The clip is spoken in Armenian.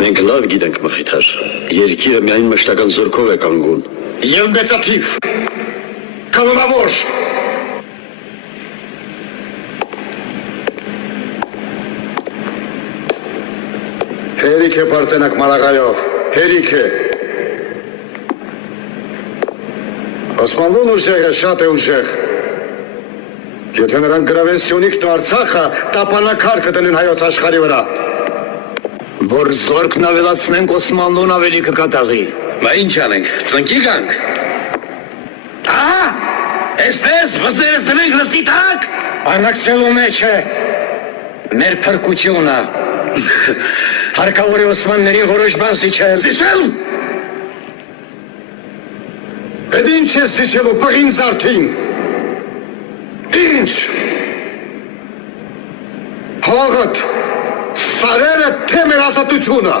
Մենք լավ գիտենք մխիթար, երկիրը միայն մշտական զորքով է կանգուն։ Եվ մեծաթիվ, կանոնավոր։ Հերիք է պարծենակ մարաղայով, հերիք է։ Osmanlուն ուժեղ է, շատ է ուժեղ։ Եթե նրանք գրավեն Սյունիքն ու Արցախը, տապանակար կդնեն հայոց աշխարհի վրա։ Որ զորքն ավելացնենք Օսմանլուն ավելի կկատաղի։ Բա ինչ անենք, ծնկի գանք։ Ահա, այսպես վզներս դնենք լծի տակ։ Արնակցելու մեջ է մեր փրկությունը։ Հարկավոր է Օսմանների որոշ բան զիջել։ Զիջել։ Էդ ինչ է զիջելու պղին զարդին։ Ինչ։ Հողդ, սարերը թե մեր ազատությունը։